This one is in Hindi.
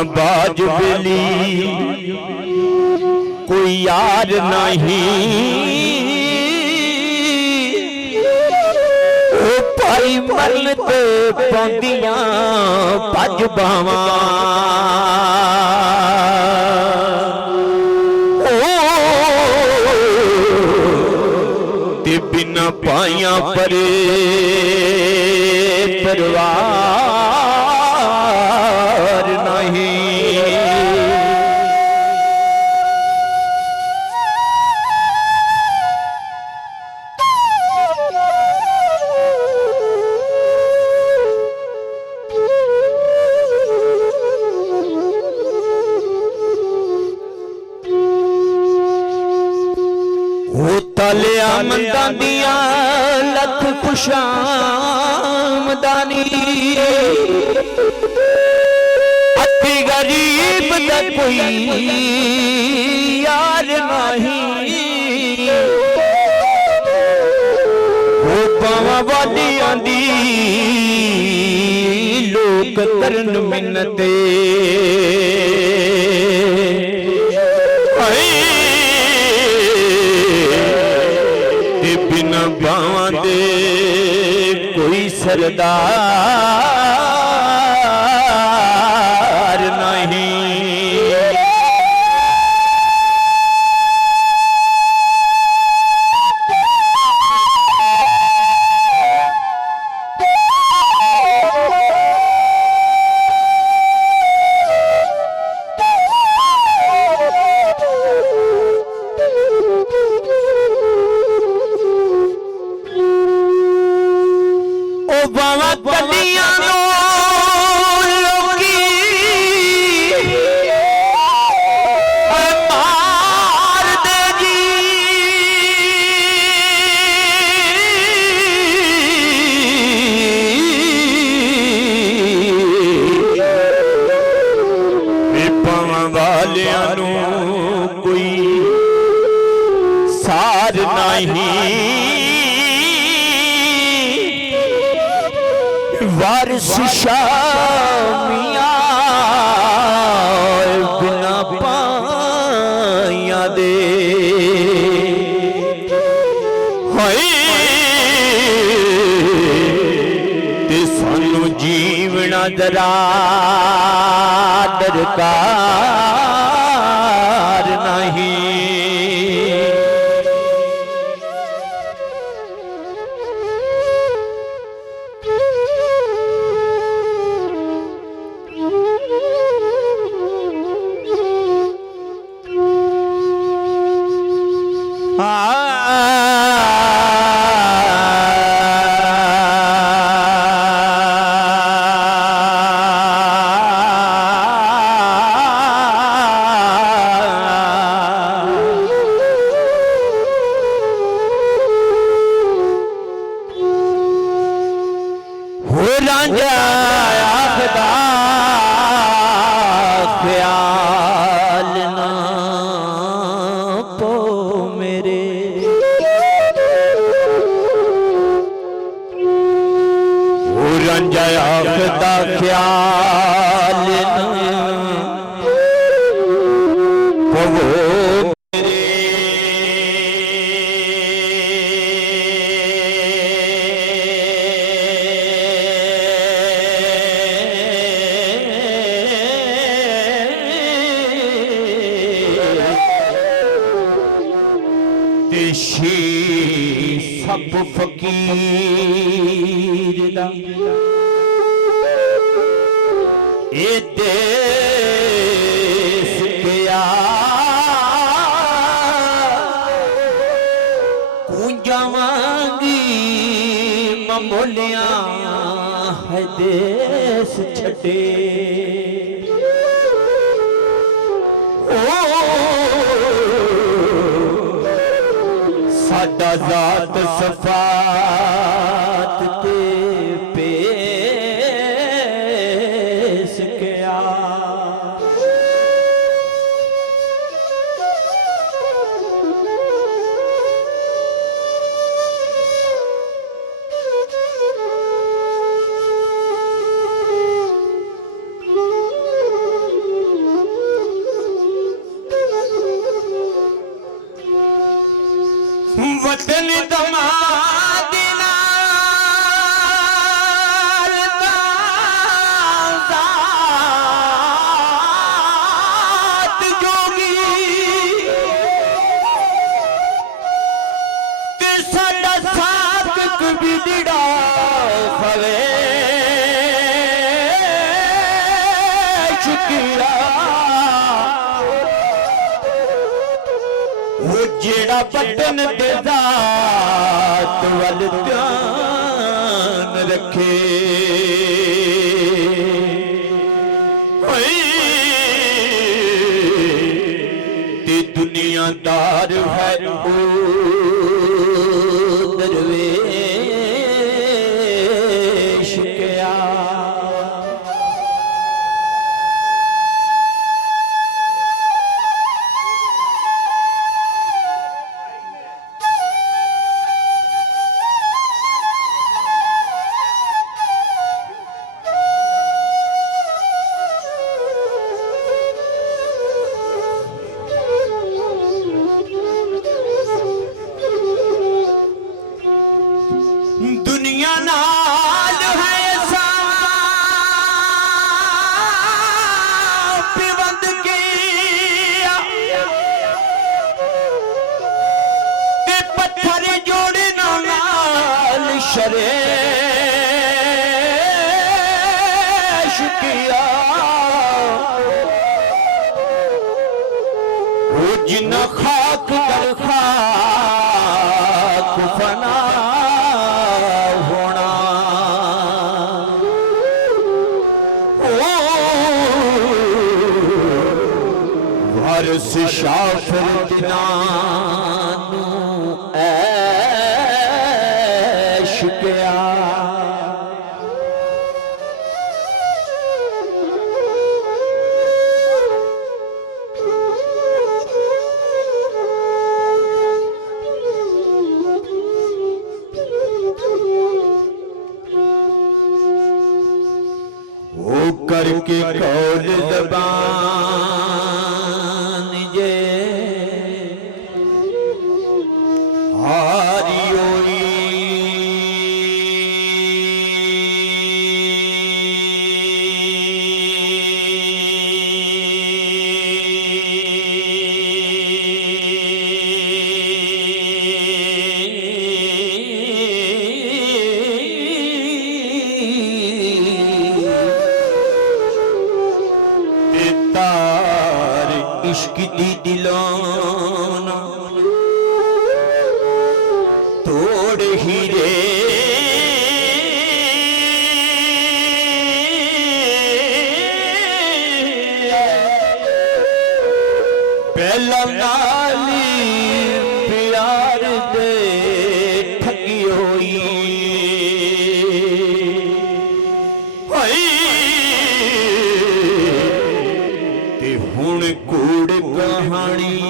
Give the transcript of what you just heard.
बिना बाज बेली कोई यार नहीं। भाई मरन ते पौंदियां भज बावां ते बिना पाइया परे परवार नहीं। तलिया मंदानिया लख खुशामदानी अति गरीब दा कोई यार नहीं। वो बावा वाली आंदी लोक करन मिन्नते बिना बावां दे कोई सरदार नहीं। बावा कलियां लोगी मार देगी। पावां वालियां नू कोई सार नहीं। वारिस शामिया बिना पाइया दे ते सानू जीवना जरा दरकार नहीं। रांझा आखदा ख्याल ना पो मेरे। रांझा आखदा ख्याल ना पवो सब फकीर दा ए देश गया कुंजावांगी ममोलिया है देश छटे। साडा जात सफात ते पेश किया। बदन दमाद नाल ज़ात जोगी ते साडा साथ कभी दिड़ा फवे जेड़ा बदन दे ज़ात वल ध्यान रखे ते दुनियादार है ओ दरवेश क्या दुनिया नाल है ऐसा पिबंद किया ते पत्थर जोड़े नाल शरेश किया वो जिन्ना खाक दर खाक फना वारिस शाफिर दिनानू ऐश क्या वो करके कौल ज़बान जे हारी होई तार इश्क दी दिलाना तोड़ हीरे पहला नाली प्यार दे ठगी होई हुण कूड़ कहानी